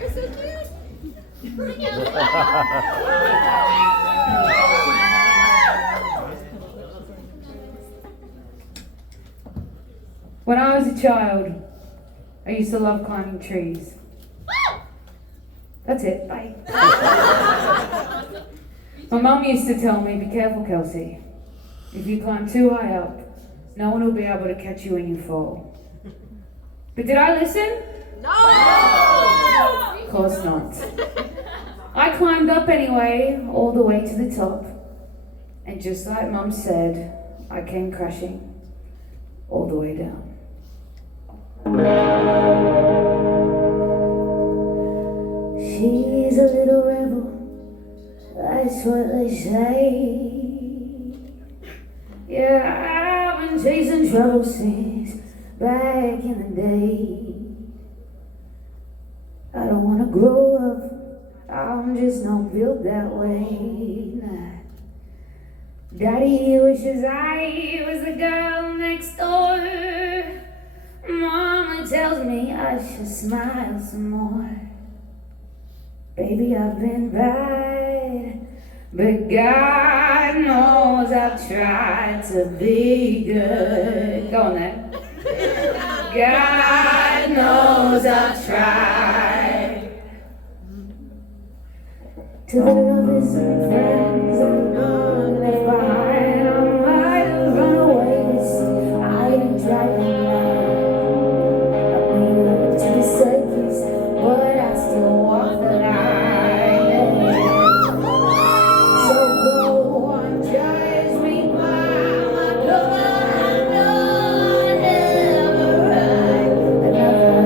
You're so cute. When I was a child, I used to love climbing trees. That's it, bye. My mum used to tell me, be careful, Kelsy. If you climb too high up, no one will be able to catch you when you fall. But did I listen? No! Of course not. I climbed up anyway, all the way to the top. And just like Mum said, I came crashing all the way down. She's a little rebel, that's what they say. Yeah, I've been chasing trouble since back in the day. I don't wanna grow up, I'm just not built that way. Nah. Daddy wishes I was the girl next door. Mama tells me I should smile some more. Baby, I've been bad, but God knows I've tried to be good. Go on then. God knows I've tried. To the lovers and friends I'm not left behind, I might have run away, but I didn't drive them blind. I made up to the surface, but I still walk the line. So go on, judge me by my color. I know I never ride another.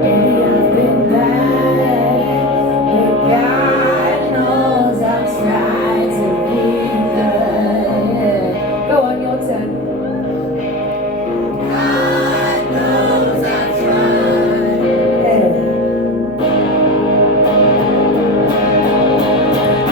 Maybe I've been bad, but God knows I've tried to be good. Go on, your turn. God knows I've tried.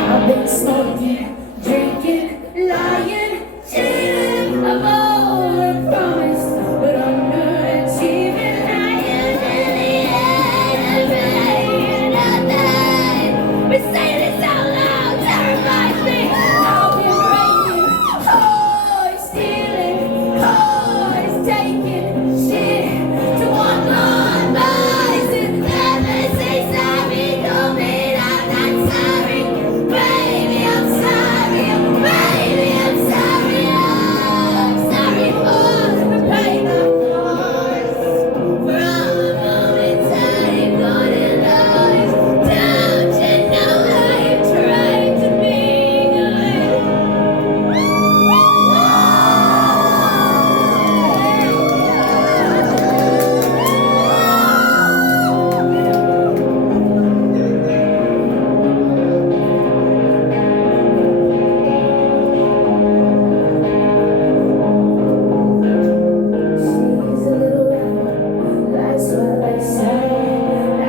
I've been smoking, drinking, lying, cheating. I've overpromised, but underachieving. I usually end up paying nothing. But saying this out loud terrifies me. I've been breaking hearts, stealing cars, taking shit to walk on bikes and never say sorry. Don't mean I'm not sorry. Baby, I'm sorry. Baby, I'm sorry. I'm sorry for the pain I've caused. From the moments I've gone and lost. Don't you know I've tried to be good? She's a little rebel, that's what they say.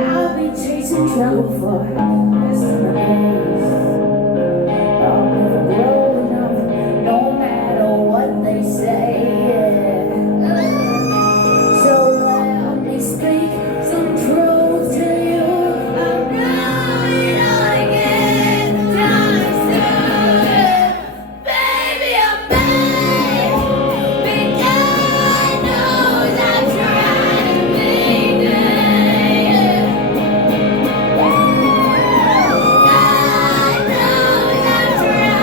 I'll be chasing trouble for the rest of my days. I'll never grow enough, no matter what they say. So let me speak some truth to you. I'm growing on again, time's through. Baby, I'm back, but God knows I've tried to be good. God knows I've tried,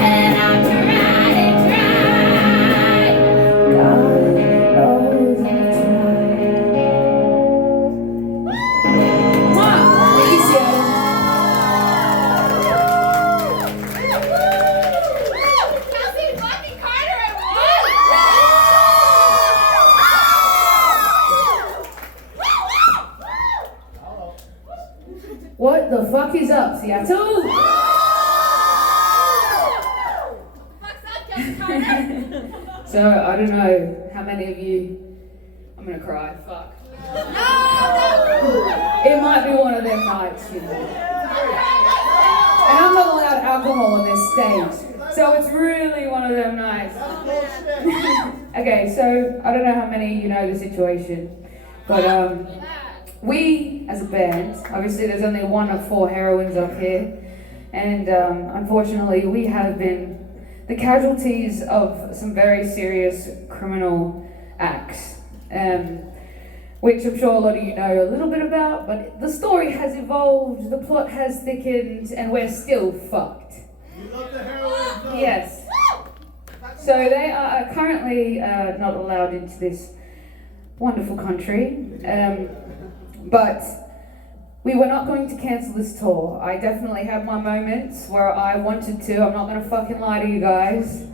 and I've tried and tried. God knows I've tried. Wow, Alicia. Kelsy fucking Karter, I won! What the fuck is up, Seattle? Fuck's up, Kelsy Karter? So, I don't know how many of you, I'm gonna cry, fuck. No! It might be one of them nights, you know. And I'm not allowed alcohol on this stage. So it's really one of them nights. Okay, so I don't know how many of you know the situation, but we, as a band, obviously there's only one of 4 heroines up here, and unfortunately we have been the casualties of some very serious criminal acts, which I'm sure a lot of you know a little bit about, but the story has evolved, the plot has thickened, and we're still fucked. You love the heroine. Yes. So they are currently not allowed into this wonderful country, but we were not going to cancel this tour. I definitely had my moments where I wanted to. I'm not going to fucking lie to you guys.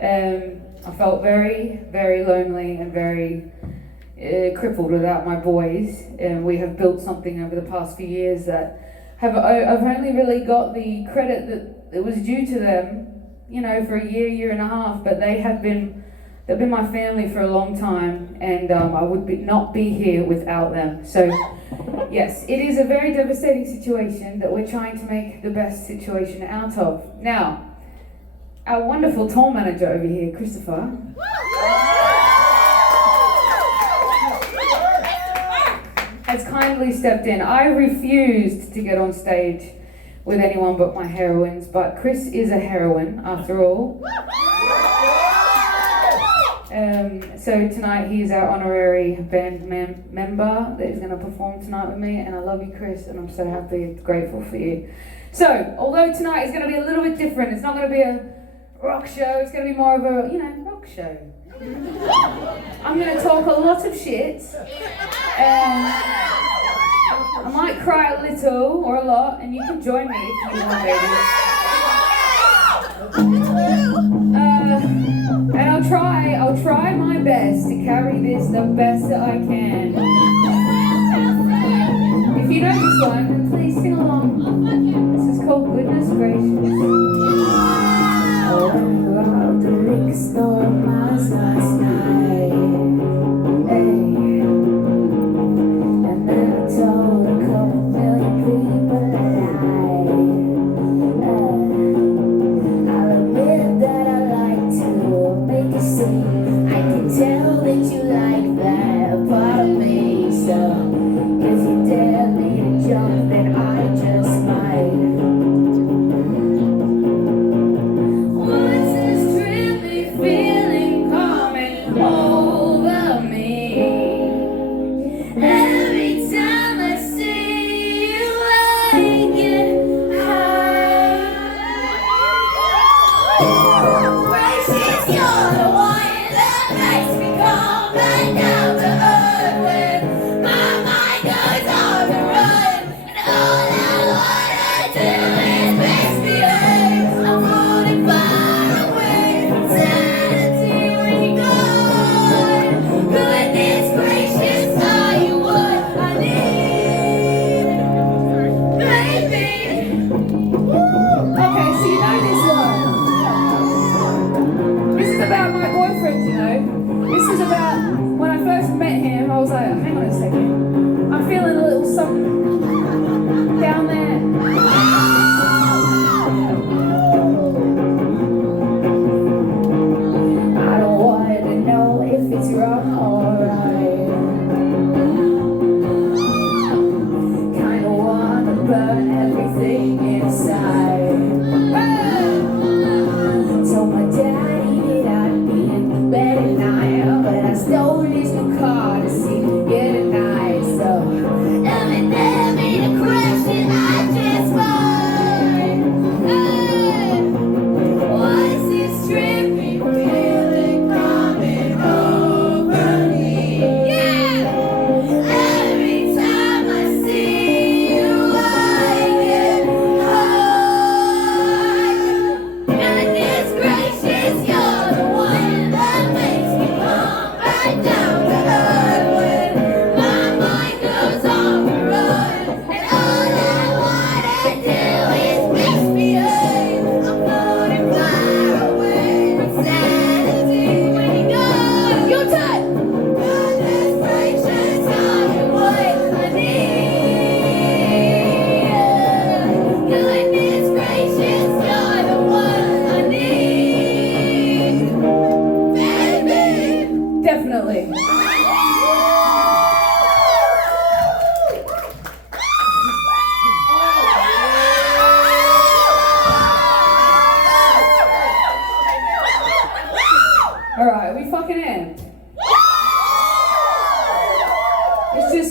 I felt very, very lonely and very crippled without my boys. We have built something over the past few years that I've only really got the credit that was due to them, you know, for a year and a half, but they've been my family for a long time, and I would not be here without them. So yes, it is a very devastating situation that we're trying to make the best situation out of. Now, our wonderful tour manager over here, Christopher, has kindly stepped in. I refused to get on stage with anyone but my heroines, but Chris is a heroine after all. So tonight he's our honorary band member that is going to perform tonight with me, and I love you, Chris, and I'm so happy and grateful for you. So, although tonight is going to be a little bit different, it's not going to be a rock show, it's going to be more of a, rock show. I'm going to talk a lot of shit. I might cry a little or a lot, and you can join me if you want, ladies. And I'll try my best to carry this the best that I can. If you know this one, then please sing along. This is called Goodness Gracious. I went around the liquor store last night, and then I told a couple million people that I'll admit that I like to make you sing. I can tell that you like that part of me.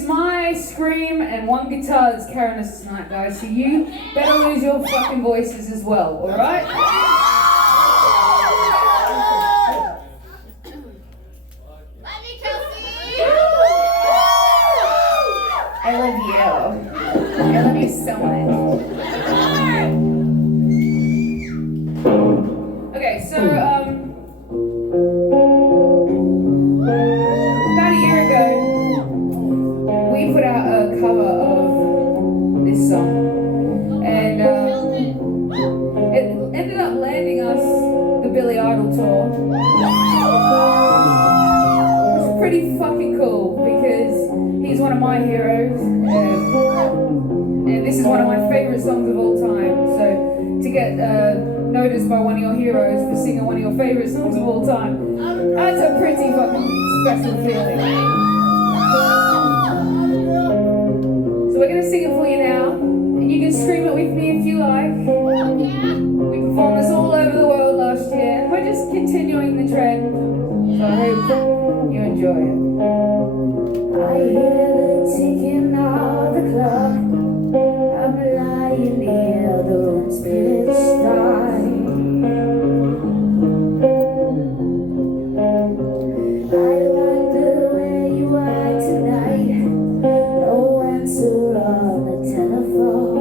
my scream and one guitar that's carrying us tonight, guys. So you better lose your fucking voices as well, alright? Love you, Kelsy. I love you. I love you so much. Okay, so about a year ago, we put out a cover of this song, and it ended up landing us the Billy Idol tour, which is pretty fucking cool because he's one of my heroes, and this is one of my favorite songs of all time. So to get noticed by one of your heroes for singing one of your favorite songs of all time, that's a pretty fucking special feeling. So we're gonna sing it for you now, and you can scream it with me if you like. We performed this all over the world last year, and we're just continuing the trend. So I hope you enjoy it. I hear the ticking of the clock. I'm lying here, the room's pitch dark. I wonder where you are tonight. No answer on the telephone.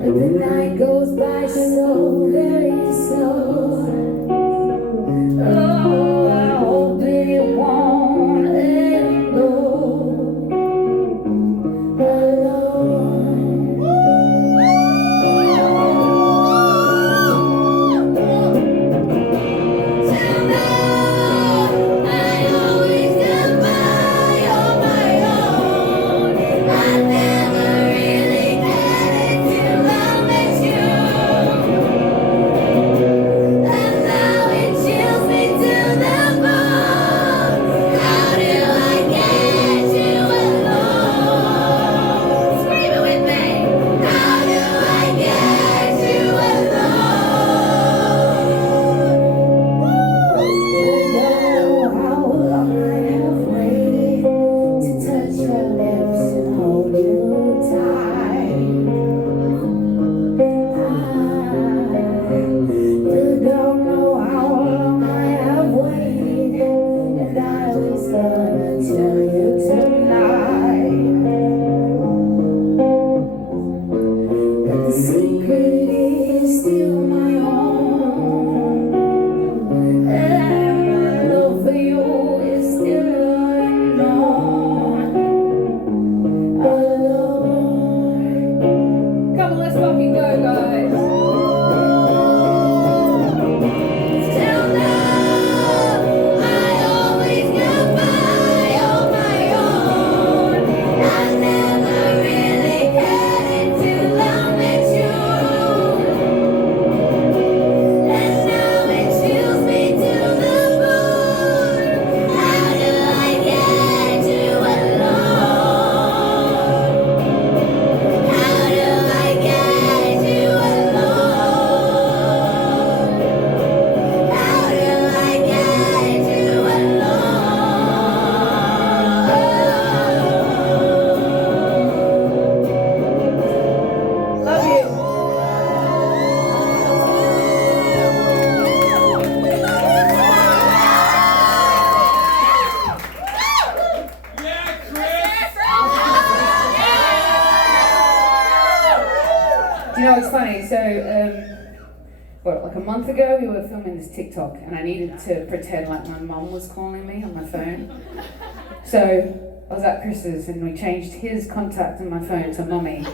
But the night goes by so very slow. Oh, I hope it won't end You know, it's funny, so, like a month ago we were filming this TikTok and I needed to pretend like my mum was calling me on my phone. So I was at Chris's and we changed his contact on my phone to Mummy.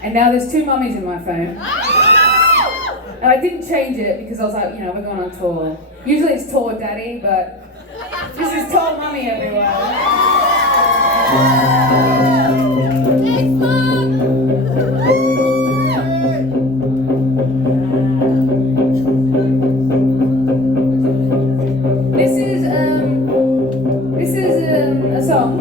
And now there's two mummies in my phone. And I didn't change it because I was like, you know, we're going on tour. Usually it's tour daddy, but this is tour mummy everywhere. Thanks, Mom. This is a song.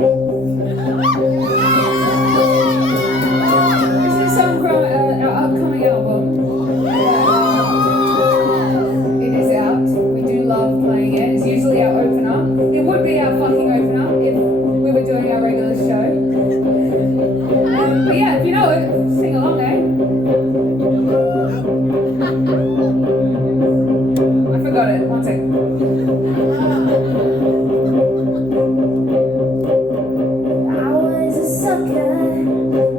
This is a song from our upcoming album. It is out. We do love playing it. It's usually our opener. It would be our fucking opener if we were doing our regular show. But yeah, if you know it, sing along, eh? I forgot it. One second. I was a sucker,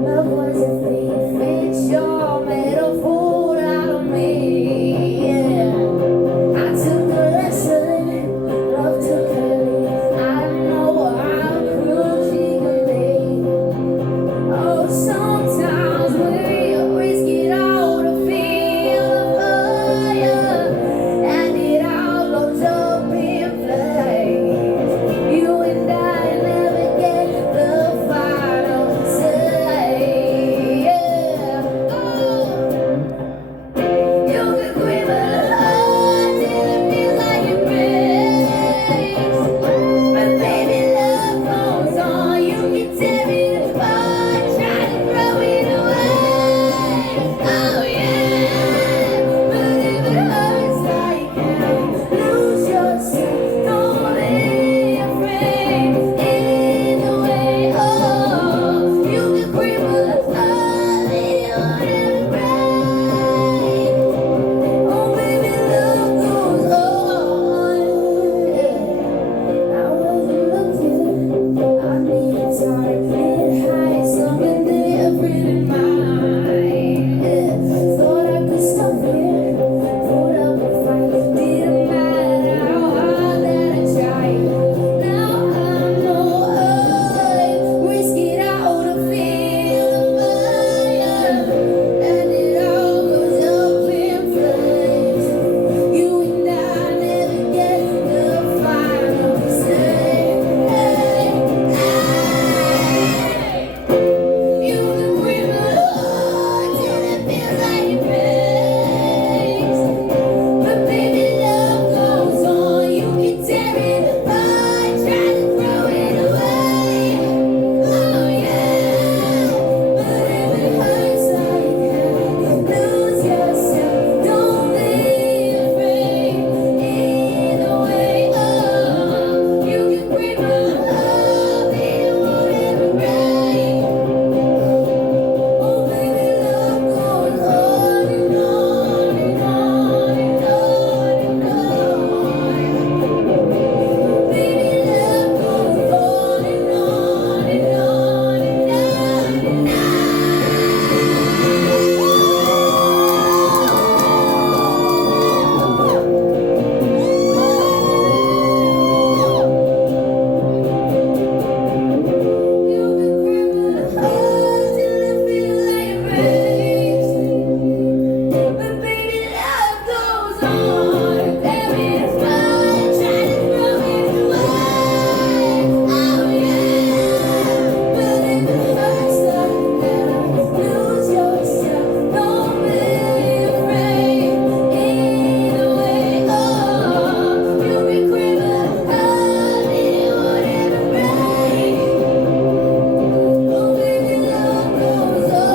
love was a thief, it sure made a fool out of me, yeah. I took a lesson, love took a lead, I don't know how cruel she could be. Oh, sometimes we risk it all to feel the fire, and it all goes up in flames. You and I never get the final say, yeah. Oh, you can grip a heart till it feels like it breaks, but baby, love goes on. You can tear it apart, try to throw it away. Oh yeah, but if it hurts like hell, lose yourself, don't be afraid. Either way, oh, you can cripple a heart, it won't ever break. Oh baby, love goes on. I wasn't looking, I needed time, needed high, something different in mind. Thought I could stop it, put up a fight, didn't matter how hard that I tried. Now I know I risk it all to feel the fire, and it all goes up in flames. You and I never get the final say. You can grip a heart till it feels like it breaks, but baby, love goes on. You can tear it apart, try to throw it away. Oh yeah, but if it hurts like hell, lose yourself, don't be afraid. Either way, oh, you can grip a heart, it won't ever break. Oh baby, love goes on and on and on and on and on. Baby, love goes on and on and on and on and You can grip a heart till it feels like it breaks, but baby, love goes on. There is fire, try to throw it away. Oh yeah, but if it hurts like hell, lose yourself, don't be afraid. Either way, oh, you can grip a heart, it won't ever break. Oh baby, love goes on.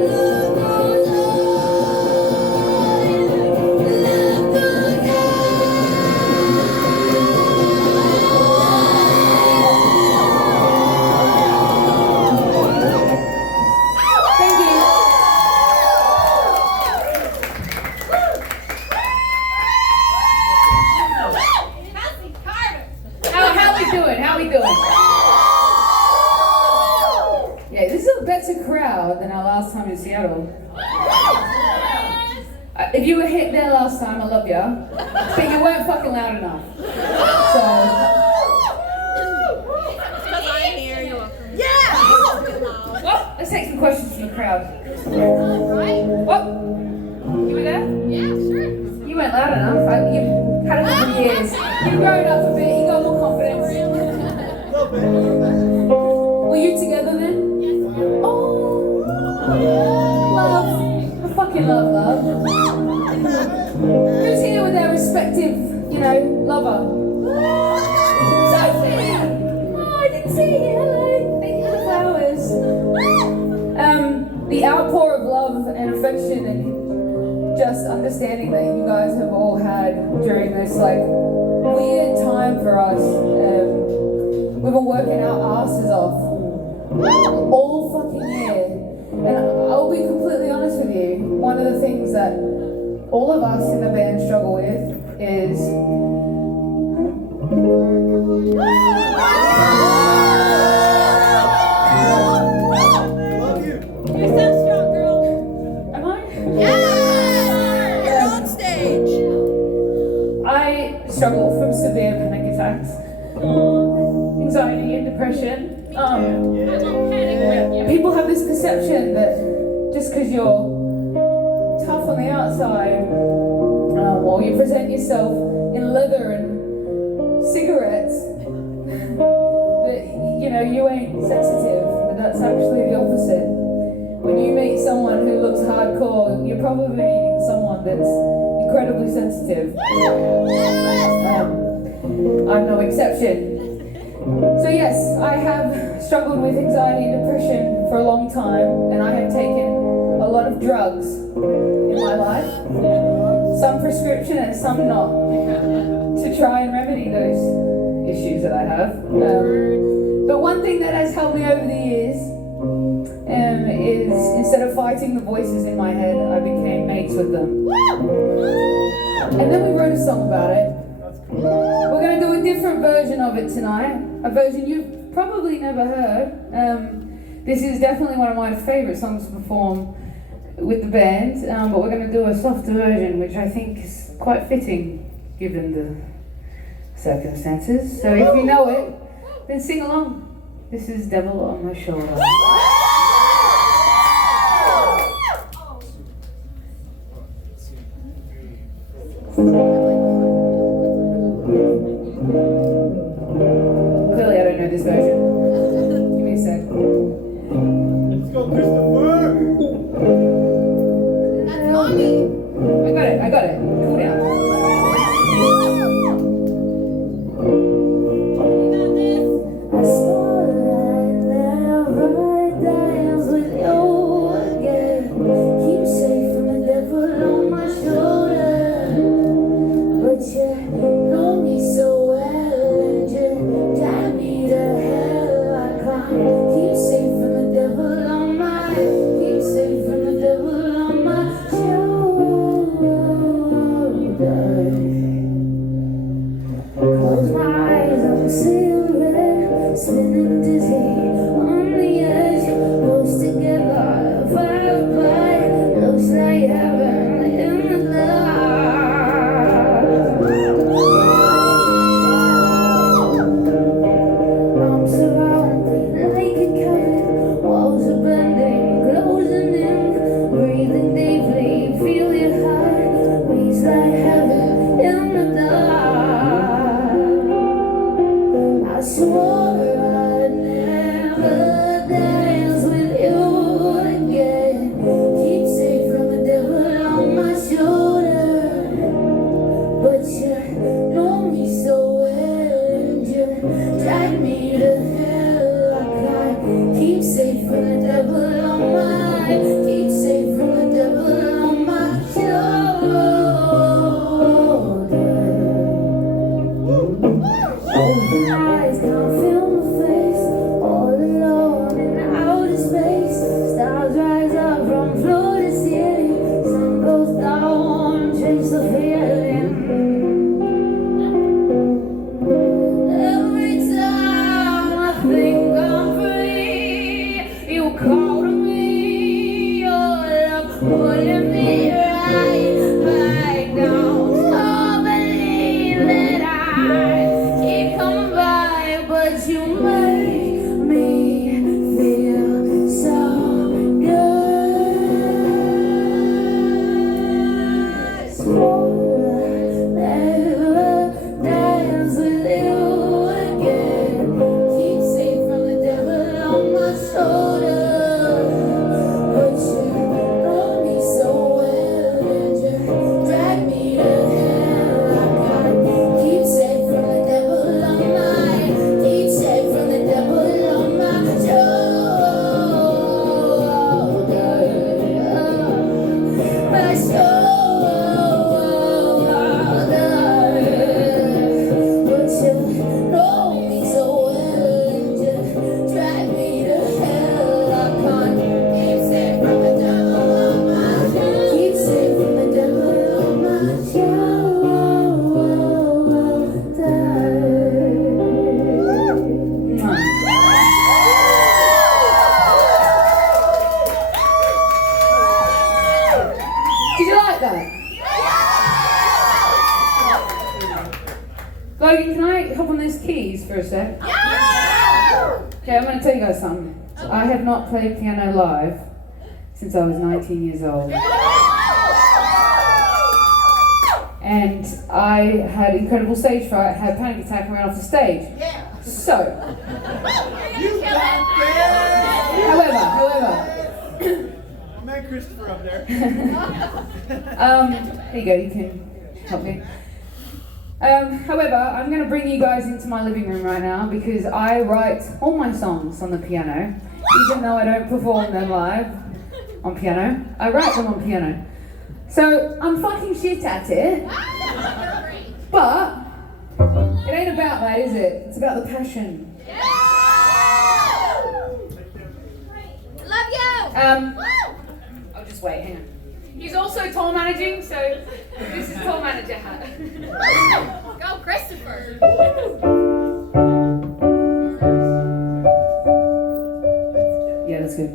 Love goes on. Love goes Thank you. Kelsy Karter. How we doing? How we doing? Yeah, this is a better crowd than our last time in Seattle. If you were hit there last time, I love ya, but you weren't fucking loud enough. So, Because I'm here, you're welcome. well, let's take some questions from the crowd. Right? What? You were there? Yeah, sure. You weren't loud enough. You've had it for years. You've grown up a bit. You got more confidence. Were you together then? Oh, love. I fucking love love. Who's here with their respective, lover? Sophie! Oh, I didn't see you. Hello. Thank you for the flowers. The outpour of love and affection and just understanding that you guys have all had during this like weird time for us. We've been working our asses off all fucking year. And I'll be completely honest with you, one of the things that all of us in the band struggle with is Love you. You're so strong, girl. am I? Yes! You're on stage. I struggle from severe panic attacks, anxiety and depression. People have this perception that just because you're tough on the outside, or you present yourself in leather and cigarettes, that you ain't sensitive. But that's actually the opposite. When you meet someone who looks hardcore, you're probably meeting someone that's incredibly sensitive. I'm no exception. So yes, I have struggled with anxiety and depression for a long time, and I have taken a lot of drugs in my life, some prescription and some not, to try and remedy those issues that I have. But one thing that has helped me over the years is instead of fighting the voices in my head, I became mates with them. And then we wrote a song about it. We're going to do a different version of it tonight, a version you've probably never heard. This is definitely one of my favourite songs to perform with the band, but we're going to do a softer version, which I think is quite fitting given the circumstances. So if you know it, then sing along. This is Devil on My Shoulder. Clearly I don't know this version. Give me a sec. Let's go, Christopher. That's mommy. I got it. Cool down. You got this. I swore I'd never dance with you again. Keep safe from the devil on my shoulder. But you know me so well, and you drive me to hell. I can't keep safe from the devil on my, keep safe from the devil on my shoulder. Close my eyes, I'm seeing red, spinning dizzy on the edge. Close together, firelight, looks like heaven in the dark. Logan, can I hop on these keys for a sec? Okay, I'm going to tell you guys something. I have not played piano live since I was 19 years old. And I had incredible stage fright, had panic attack and ran off the stage. So, however, My man Christopher up there. here you go, you can help me. However, I'm going to bring you guys into my living room right now because I write all my songs on the piano, even though I don't perform them live on piano. I write them on piano. So, I'm fucking shit at it, but it ain't about that, is it? It's about the passion. Love you. I'll just wait, hang on. He's also tour managing, so this is tour manager hat. Go, Christopher. Yeah, that's good.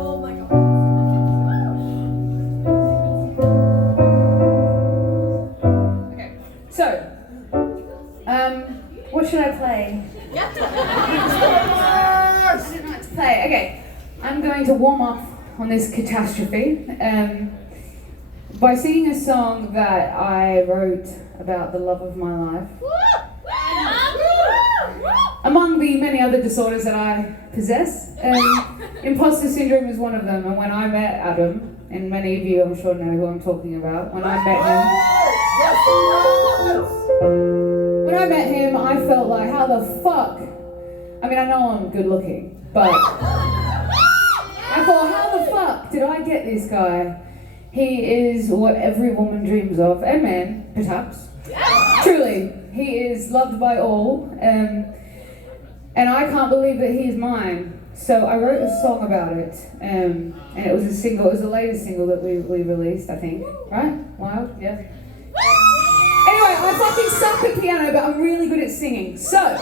Oh my god. Okay, so, what should I play? I don't know what to play. Okay, I'm going to warm up on this catastrophe by singing a song that I wrote about the love of my life. Among the many other disorders that I possess, imposter syndrome is one of them. And when I met Adam, and many of you I'm sure know who I'm talking about, when I met him, I felt like, how the fuck? I mean, I know I'm good looking, but I thought, how the fuck did I get this guy? He is what every woman dreams of, and man, perhaps. Truly, he is loved by all, and I can't believe that he is mine. So I wrote a song about it, and it was a single. It was the latest single that we released, I think. Right? Wild? Yeah. Anyway, I fucking suck at piano, but I'm really good at singing. So.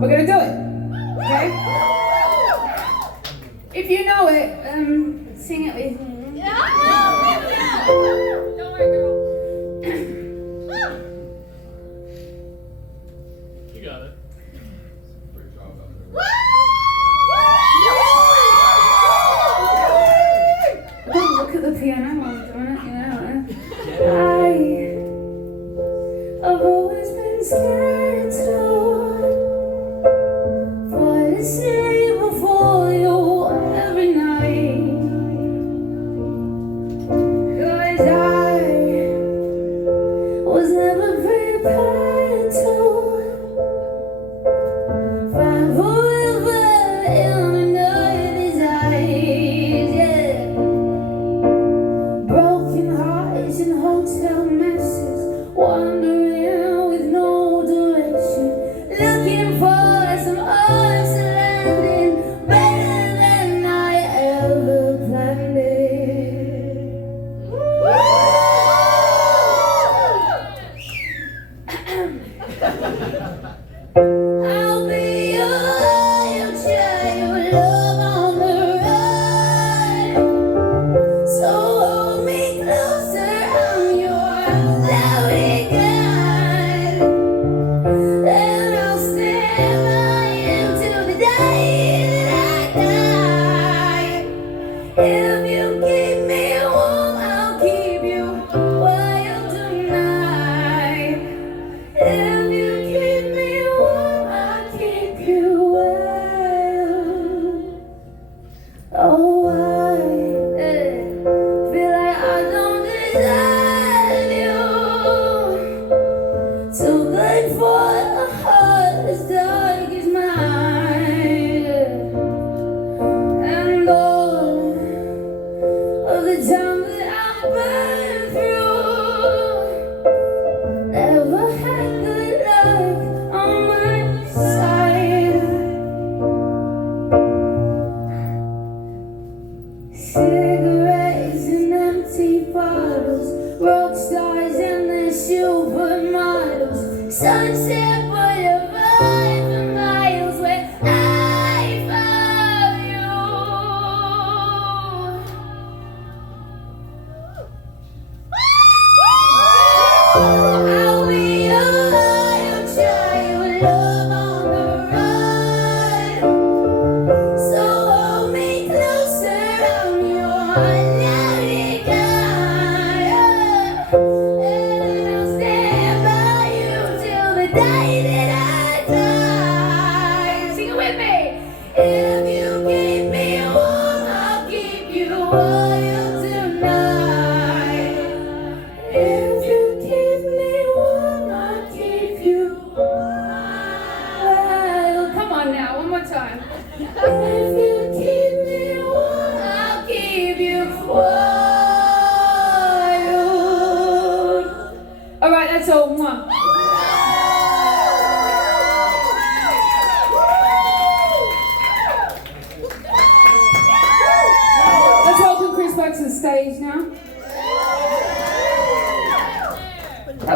We're gonna do it, okay? If you know it, sing it with me. Don't worry, girl. You got it. Don't look at the piano while I'm doing it, you know. I've always been scared to fall asleep before you every night. 'Cause I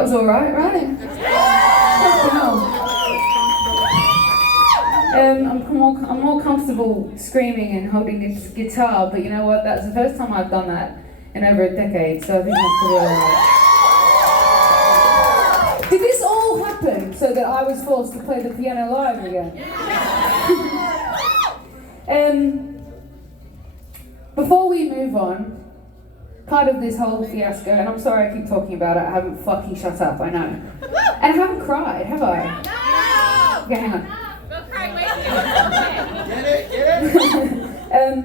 was alright, right? I'm more comfortable screaming and holding a guitar, but you know what? That's the first time I've done that in over a decade, so I think that's pretty alright. Did this all happen so that I was forced to play the piano live again? Before we move on, part of this whole fiasco, and I'm sorry I keep talking about it, I haven't fucking shut up, I know. And I haven't cried, have I? No! Okay, hang on. We'll cry with you. Get it?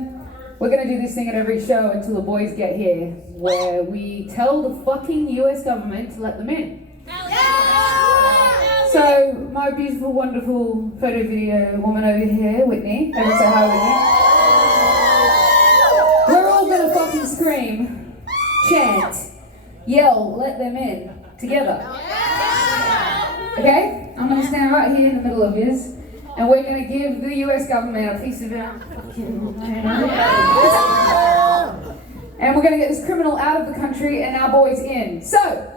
We're gonna do this thing at every show until the boys get here, where we tell the fucking US government to let them in. Yeah! So, my beautiful, wonderful photo video woman over here, Whitney, everyone say hi, Whitney. We're all gonna fucking scream, chant, yell, let them in, together. Okay? I'm gonna stand right here in the middle of this, and we're gonna give the US government a piece of our fucking land. And we're gonna get this criminal out of the country and our boys in. So,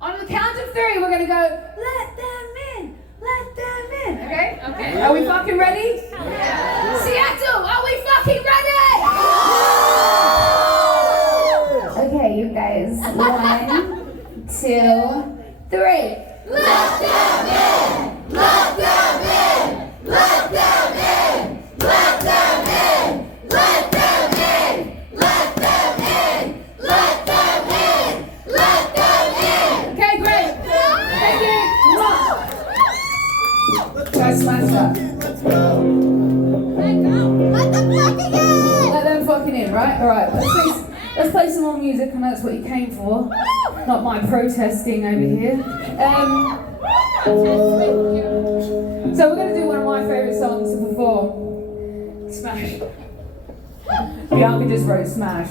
on the count of 3, we're gonna go, let them in, let them in, okay? Okay. Are we fucking ready? Yeah. Seattle, are we fucking ready? Okay, you guys, 1, 2, 3. Let them in! Let them in! Let them in! Let them in! Let them in! Let them in! Let them in! Let them in! Okay, great. Thank you. Guys, smash that. Let's go. Let them fucking in! Let them fucking in, right? All right. Let's play some more music, and that's what you came for. Not my protesting over here. So we're gonna do one of my favourite songs to perform. Smash. Bianca just wrote Smash.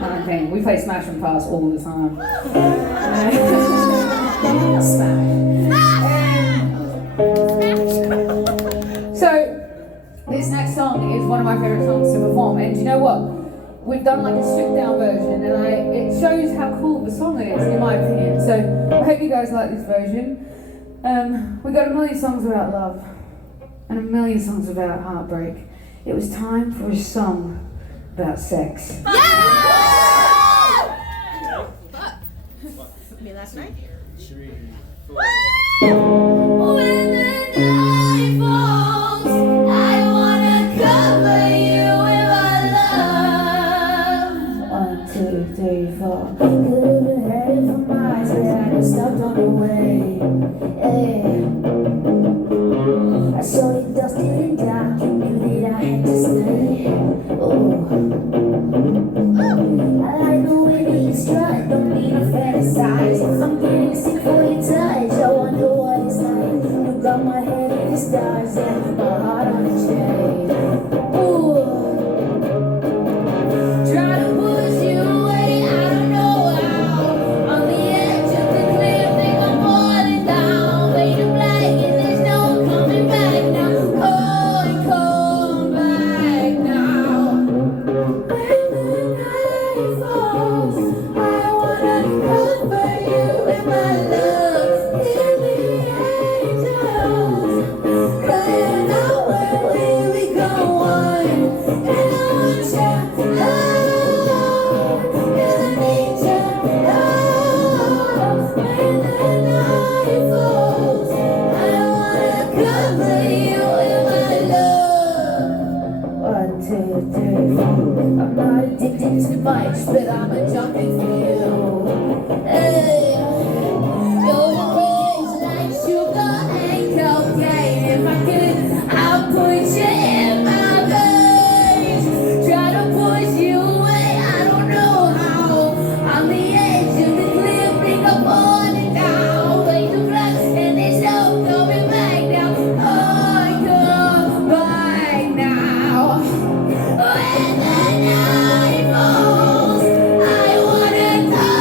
I don't think. We play Smash and Pass all the time. Smash. So, this next song is one of my favourite songs to perform, and do you know what? We've done like a stripped down version, and it shows how cool the song is, in my opinion. So, I hope you guys like this version. We got a million songs about love, and a million songs about heartbreak. It was time for a song about sex. Me last night? 3, 4. When the night falls, I wanna cover you with my love. 1, 2, 3, 4. Could've heard it from my eyes, but I got stopped on the way. Hey. I saw you dusted and dark, you knew that I had to stay. Oh. I like the way that you strut, don't need to fantasize. I'm getting sick for your touch, I wonder what it's like. You got my head in the stars and my heart on a chain. Ooh. Try to push you away, I don't know how. On the edge of the cliff, think I'm falling down. Fade black and there's no coming back now. Oh, and come back now. When the night falls, I wanna cover you with my love. Hear the angels crying out where we go on. And I want your love, and I need your love. When the night falls, I wanna cover you with my love. 1, 2, 3, 4. I'm not addicted to much, but I'm a junkie for you. Hey, your ways like sugar and cocaine. If I could, I'll put you in my veins. Try to push you away, I don't know how. On the edge of the cliff, think I'm falling down. Way too close, and there's no coming back now. Oh, come back now. When the night falls, I wanna cover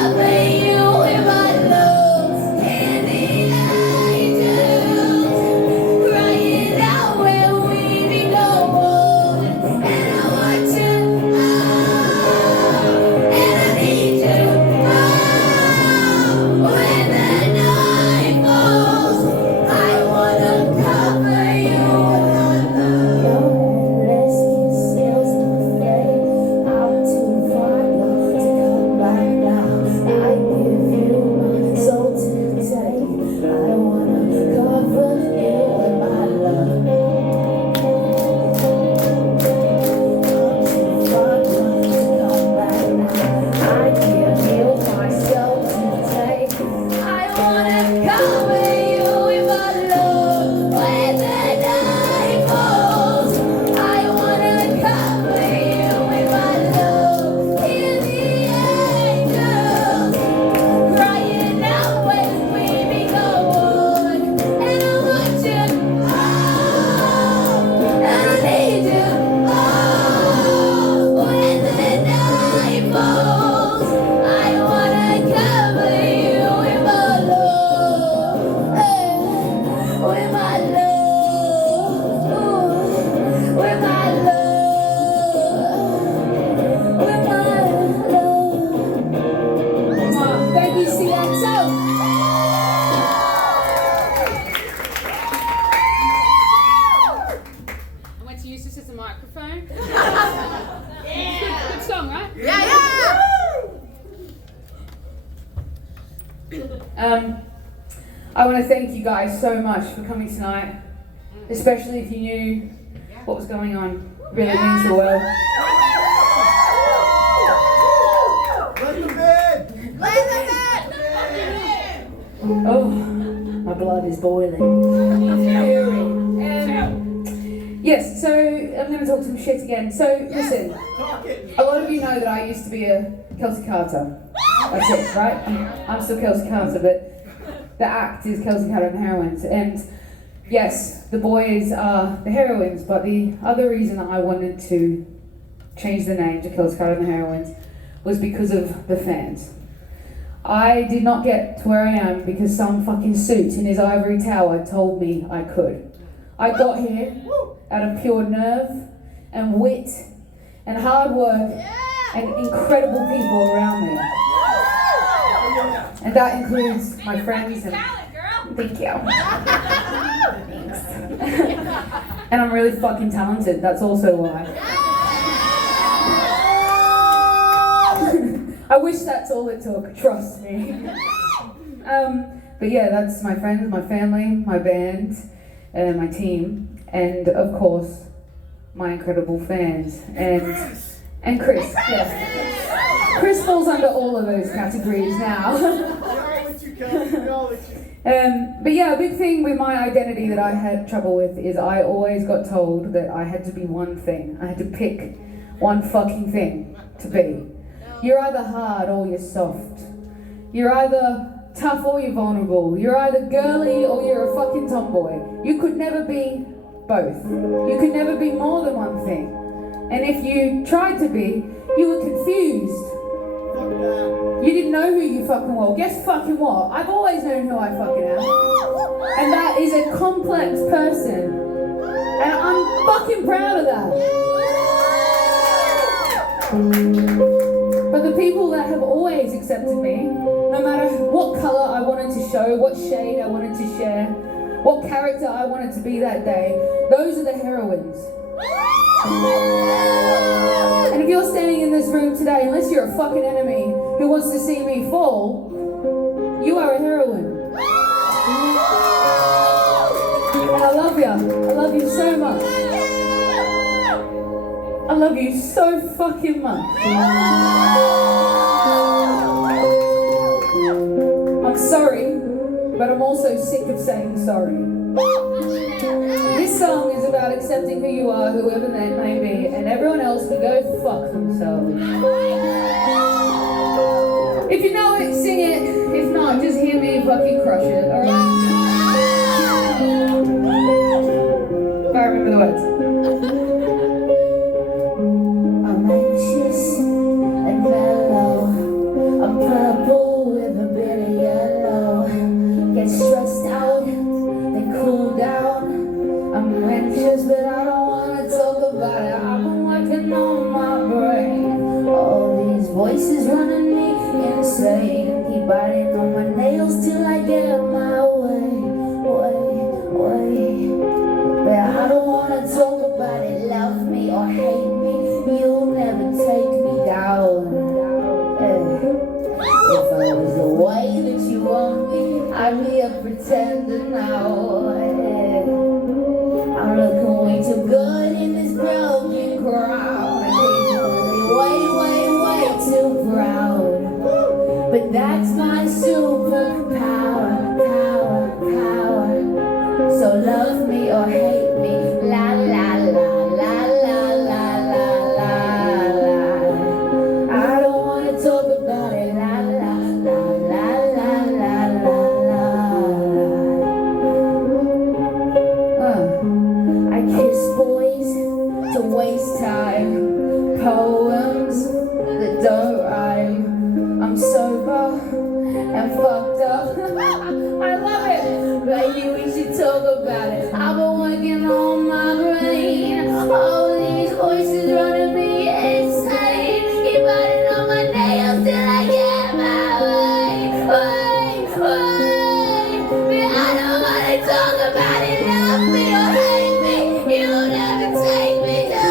is the microphone. Good song, right? I want to thank you guys so much for coming tonight, especially if you knew what was going on. It really means the world. Oh, my blood is boiling. Yes, so I'm going to talk some shit again. So listen, a lot of you know that I used to be a Kelsy Karter. That's it, right? I'm still Kelsy Karter, but the act is Kelsy Karter and the Heroines. And yes, the boys are the heroines, but the other reason I wanted to change the name to Kelsy Karter and the Heroines was because of the fans. I did not get to where I am because some fucking suit in his ivory tower told me I could. I got here out of pure nerve and wit and hard work and incredible people around me. And that includes my friends and thank you. Thanks. And I'm really fucking talented, that's also why. I wish that's all it took, trust me. But yeah, that's my friends, my family, my band, my team, and of course, my incredible fans, and Chris, yes. Chris falls under all of those categories now. But yeah, a big thing with my identity that I had trouble with is I always got told that I had to be one thing. I had to pick one fucking thing to be. You're either hard or you're soft. You're either tough or you're vulnerable. You're either girly or you're a fucking tomboy. You could never be both. You could never be more than one thing. And if you tried to be, you were confused. You didn't know who you fucking were. Guess fucking what? I've always known who I fucking am. And that is a complex person. And I'm fucking proud of that. But the people that have always accepted me, no matter what colour I wanted to show, what shade I wanted to share, what character I wanted to be that day, those are the heroines. And if you're standing in this room today, unless you're a fucking enemy who wants to see me fall, you are a heroine. And I love you. I love you so much. I love you so fucking much. I'm sorry, but I'm also sick of saying sorry. This song is about accepting who you are, whoever that may be, and everyone else can go fuck themselves. If you know it, sing it. If not, just hear me fucking crush it, alright? If I remember the words. I'm anxious and mellow. I'm purple with a bit of yellow. Get stressed out, then cool down. I'm anxious, but I don't wanna talk about it. I've been working on my brain. All these voices running me insane. Keep biting on my nails till I get my way. But I don't wanna talk about it. Love me or hate me, you'll never take me down. If I was the way that you want me, I'd be a pretender now. I'm looking way too good in this broken crowd. Occasionally way too proud. But that's my superpower, power. So love me or hate me, la la la la la la la la la. I don't wanna talk about it, la la la la la la la la. I kiss boys to waste time, poems that don't rhyme. I'm sober and fucked up. I love it. Baby, we should talk about it. I've been working on my brain. All these voices running me insane. Keep biting on my nails till I get my way. But I don't wanna talk about it. Love me or hate me, you'll never take me down.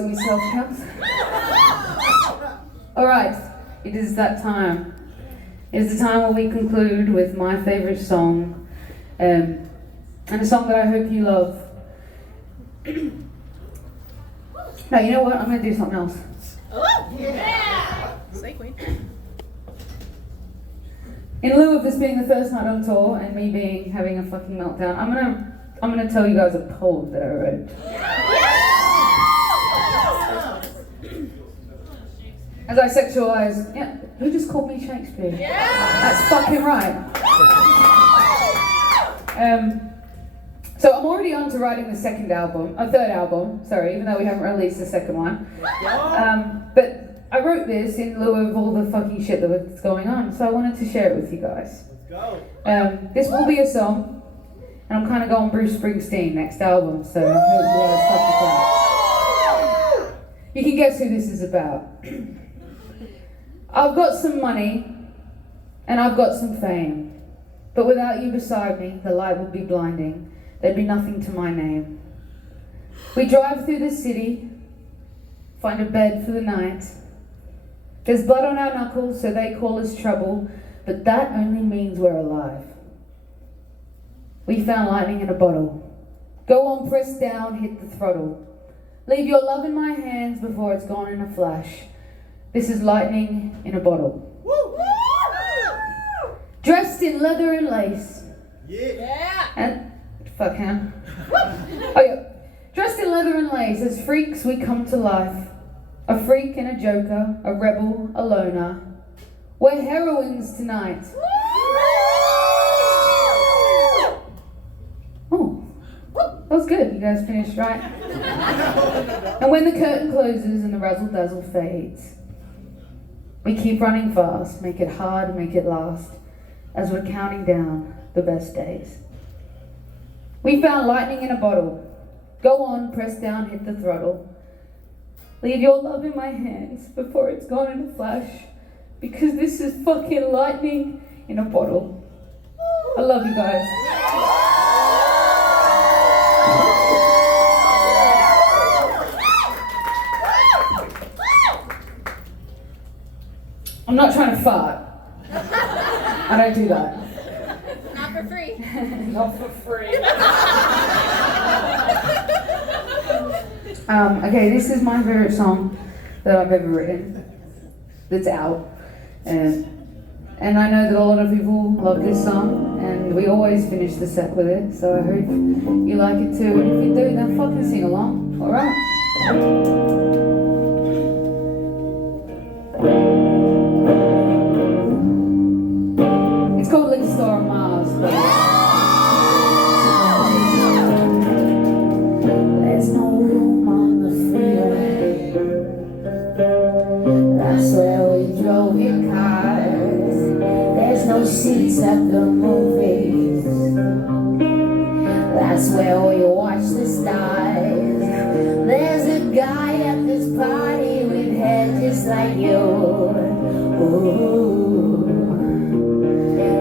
it yourself, Kels. Alright, it is that time. It is the time where we conclude with my favourite song, and a song that I hope you love. No, you know what? I'm going to do something else. In lieu of this being the first night on tour and me having a fucking meltdown, I'm gonna tell you guys a poem that I wrote. As I sexualize, yeah, who just called me Shakespeare? That's fucking right. So I'm already on to writing the third album, sorry, even though we haven't released the second one. But I wrote this in lieu of all the fucking shit that was going on, so I wanted to share it with you guys. Let's go. This will be a song, and I'm kind of going Bruce Springsteen next album, so I hope you guys fuck with that. You can guess who this is about. I've got some money, and I've got some fame, but without you beside me, the light would be blinding. There'd be nothing to my name. We drive through the city, find a bed for the night. There's blood on our knuckles, so they call us trouble, but that only means we're alive. We found lightning in a bottle. Go on, press down, hit the throttle. Leave your love in my hands before it's gone in a flash. This is lightning in a bottle. Dressed in leather and lace. And fuck him. Oh yeah. Dressed in leather and lace, as freaks we come to life. A freak and a joker, a rebel, a loner. We're heroines tonight. Oh, that was good. You guys finished right. And when the curtain closes and the razzle dazzle fades, we keep running fast, make it hard, make it last, as we're counting down the best days. We found lightning in a bottle. Go on, press down, hit the throttle. Leave your love in my hands before it's gone in a flash, because this is fucking lightning in a bottle. I love you guys. I'm not trying to fart. I don't do that. Not for free. Not for free. Okay, this is my favorite song that I've ever written. That's out, and I know that a lot of people love this song, and we always finish the set with it. So I hope you like it too. And if you do, then fucking sing along. All right. It's called Liquor Store on Mars. There's no room on the freeway. That's where we drove in cars. There's no seats at the movies. That's where we watch the stars. There's a guy at this party with hair just like you. Ooh.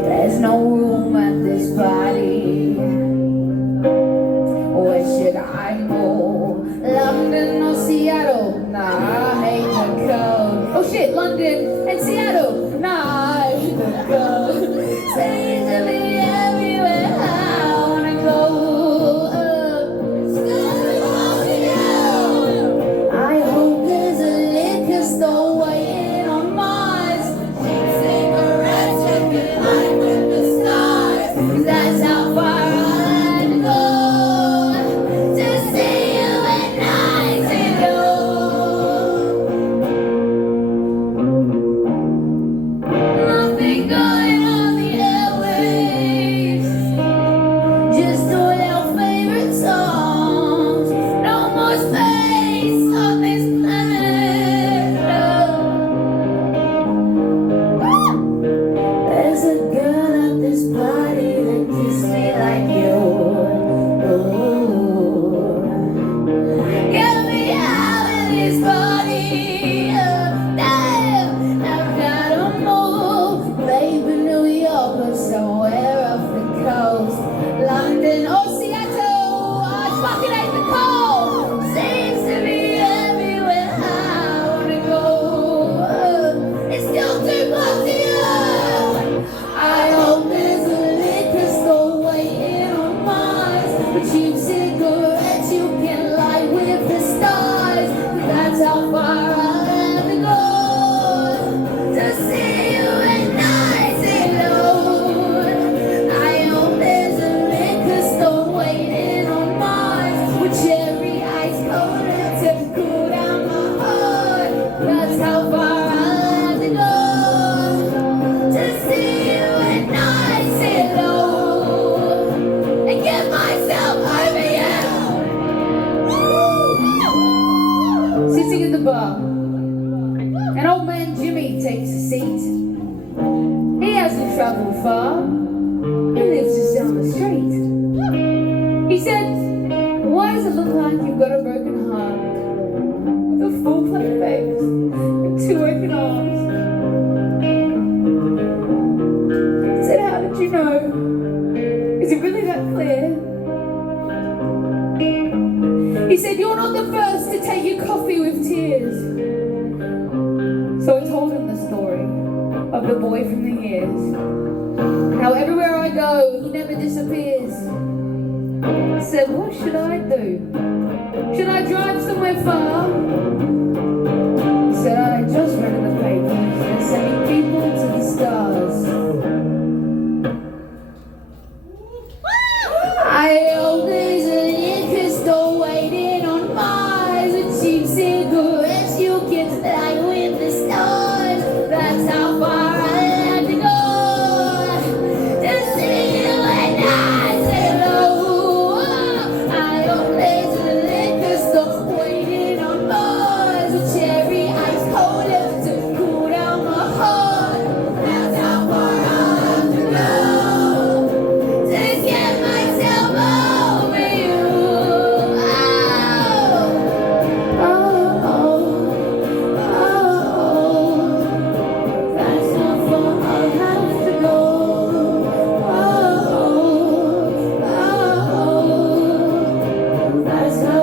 There's no room at this party. Where should I go? London or Seattle? Nah, I hate the cold. Oh shit, London and Seattle. Nah, I hate the cold. Say to me everywhere I wanna go. I hope there's a liquor store waiting on Mars. Cigarettes, chicken light with the stars. 'Cause that's how far I'd go. To see you at night and nothing going on the airwaves. travel far. He lives just down the street. He said, why does it look like you've got a broken heart with a full plate of eggs and 2 open arms? I said, how did you know? Is it really that clear? He said, you're not the first to take your coffee with tears. So I told him the story of the boy from the years. How everywhere I go, he never disappears. I said, what should I do? Should I drive somewhere far? He said, I just read in the papers, they're sending people to the stars. I hope there's a liquor store waiting on Mars with cheap cigarettes you can light with the stars. That's how far I have to go to see you and I say hello. I hope there's a liquor store waiting on Mars with cherry ice cola to cool down my heart. That's how far I have to go to get myself over you. Oh, oh, oh, that's how far I have to go. Oh, oh, that's how